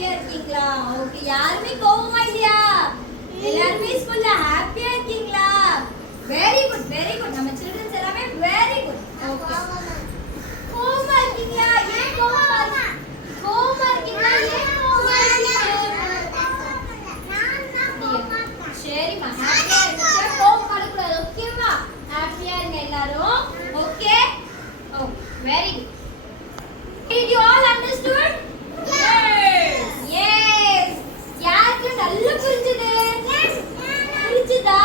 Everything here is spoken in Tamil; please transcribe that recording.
ஹாப்பியா இருக்கீங்களா? ஓகே, யாருமே கோவமா இல்லையா? எல்லாருமே ஸ்கூல்ல ஹாப்பியா இருக்கீங்களா? Very good very good. நம்ம சில்ட்ரன்ஸ் எல்லாமே வெரி குட். ஓகே, கோவமா இருக்கீங்களா? ஏன் கோவமா இருக்கீங்க? கோவமா இருக்கீங்களா? ஏன் கோவமா இருக்கீங்க? சரிம்மா, ஹாப்பியா இருங்க. கோவம் படக்கூடாது. ஓகேவா? ஹாப்பியா இருங்க எல்லாரும். Okay, oh very good. Did you all understood? Yes. Yes. யாருக்கு நல்லா புரிஞ்சது? புரிஞ்சுதா?